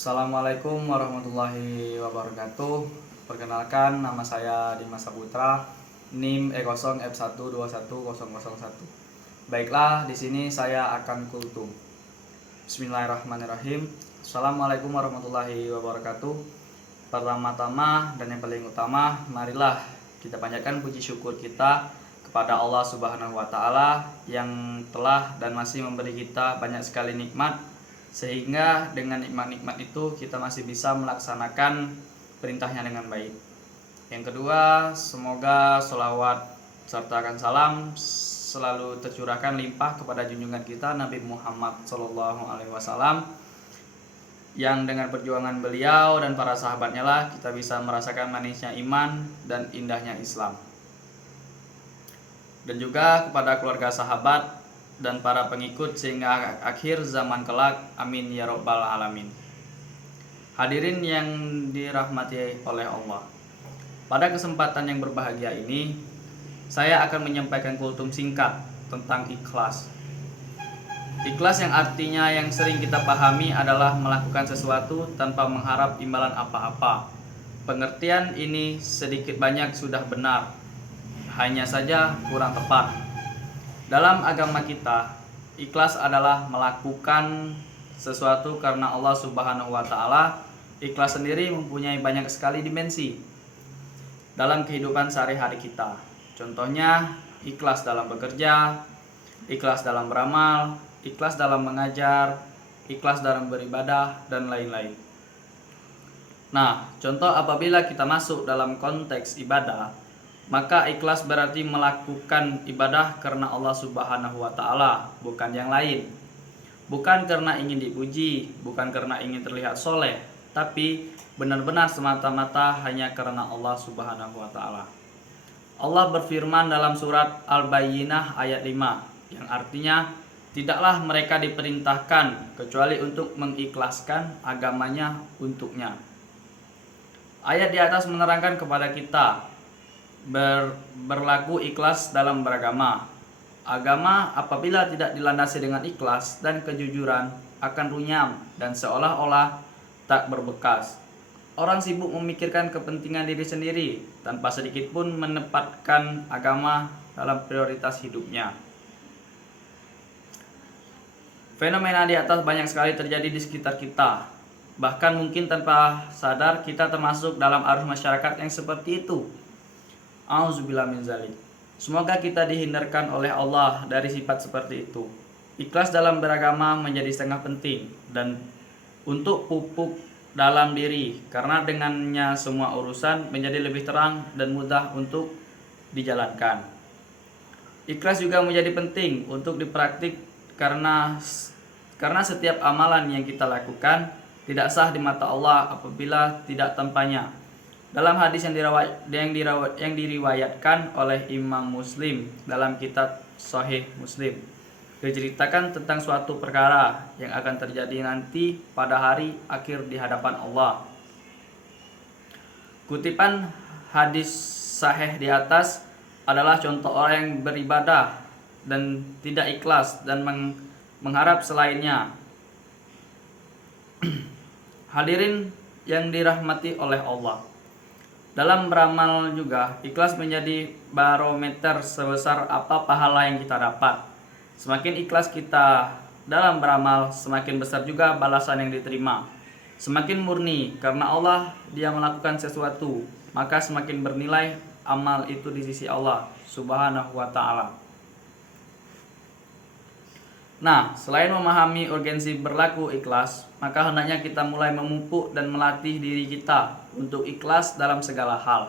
Assalamualaikum warahmatullahi wabarakatuh. Perkenalkan, nama saya Dimas Saputra, NIM E0F1210001. Baiklah, di sini saya akan kultum. Bismillahirrahmanirrahim. Assalamualaikum warahmatullahi wabarakatuh. Pertama-tama dan yang paling utama, marilah kita panjatkan puji syukur kita kepada Allah Subhanahu wa taala yang telah dan masih memberi kita banyak sekali nikmat, sehingga dengan nikmat-nikmat itu kita masih bisa melaksanakan perintahnya dengan baik. Yang kedua, semoga sholawat serta salam selalu tercurahkan limpah kepada junjungan kita Nabi Muhammad SAW, yang dengan perjuangan beliau dan para sahabatnya lah kita bisa merasakan manisnya iman dan indahnya Islam. Dan juga kepada keluarga, sahabat, dan para pengikut sehingga akhir zaman kelak, amin ya robbal alamin. Hadirin yang dirahmati oleh Allah, pada kesempatan yang berbahagia ini saya akan menyampaikan kultum singkat tentang ikhlas. Ikhlas yang artinya yang sering kita pahami adalah melakukan sesuatu tanpa mengharap imbalan apa-apa. Pengertian ini sedikit banyak sudah benar, hanya saja kurang tepat. Dalam agama kita, ikhlas adalah melakukan sesuatu karena Allah Subhanahu wa taala. Ikhlas sendiri mempunyai banyak sekali dimensi dalam kehidupan sehari-hari kita. Contohnya, ikhlas dalam bekerja, ikhlas dalam beramal, ikhlas dalam mengajar, ikhlas dalam beribadah, dan lain-lain. Nah, contoh apabila kita masuk dalam konteks ibadah, maka ikhlas berarti melakukan ibadah karena Allah Subhanahu wa taala, bukan yang lain. Bukan karena ingin dipuji, bukan karena ingin terlihat soleh, tapi benar-benar semata-mata hanya karena Allah Subhanahu wa taala. Allah berfirman dalam surat Al-Bayyinah ayat 5, yang artinya tidaklah mereka diperintahkan kecuali untuk mengikhlaskan agamanya untuknya. Ayat di atas menerangkan kepada kita berlaku ikhlas dalam beragama. Agama apabila tidak dilandasi dengan ikhlas dan kejujuran akan runyam dan seolah-olah tak berbekas. Orang sibuk memikirkan kepentingan diri sendiri tanpa sedikit pun menempatkan agama dalam prioritas hidupnya. Fenomena di atas banyak sekali terjadi di sekitar kita. Bahkan mungkin tanpa sadar kita termasuk dalam arus masyarakat yang seperti itu. Auzubillah min zalik. Semoga kita dihindarkan oleh Allah dari sifat seperti itu. Ikhlas dalam beragama menjadi sangat penting dan untuk pupuk dalam diri, karena dengannya semua urusan menjadi lebih terang dan mudah untuk dijalankan. Ikhlas juga menjadi penting untuk dipraktik karena setiap amalan yang kita lakukan tidak sah di mata Allah apabila tidak tanpanya. Dalam hadis yang diriwayatkan oleh Imam Muslim dalam kitab Sahih Muslim, diceritakan tentang suatu perkara yang akan terjadi nanti pada hari akhir di hadapan Allah. Kutipan hadis sahih di atas adalah contoh orang yang beribadah dan tidak ikhlas dan mengharap selainnya. Hadirin yang dirahmati oleh Allah, dalam beramal juga ikhlas menjadi barometer sebesar apa pahala yang kita dapat. Semakin ikhlas kita dalam beramal, semakin besar juga balasan yang diterima. Semakin murni karena Allah dia melakukan sesuatu, maka semakin bernilai amal itu di sisi Allah Subhanahu wa taala. Nah, selain memahami urgensi berlaku ikhlas, maka hendaknya kita mulai memupuk dan melatih diri kita untuk ikhlas dalam segala hal.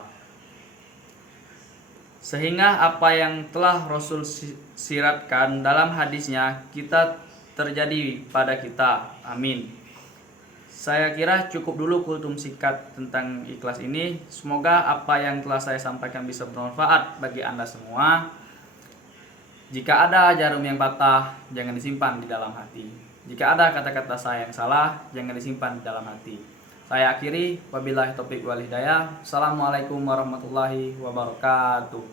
Sehingga apa yang telah Rasul siratkan dalam hadisnya kita terjadi pada kita. Amin. Saya kira cukup dulu kultum singkat tentang ikhlas ini. Semoga apa yang telah saya sampaikan bisa bermanfaat bagi Anda semua. Jika ada jarum yang patah, jangan disimpan di dalam hati. Jika ada kata-kata saya yang salah, jangan disimpan di dalam hati. Saya akhiri, wabillahi taufiq wal hidayah. Assalamualaikum warahmatullahi wabarakatuh.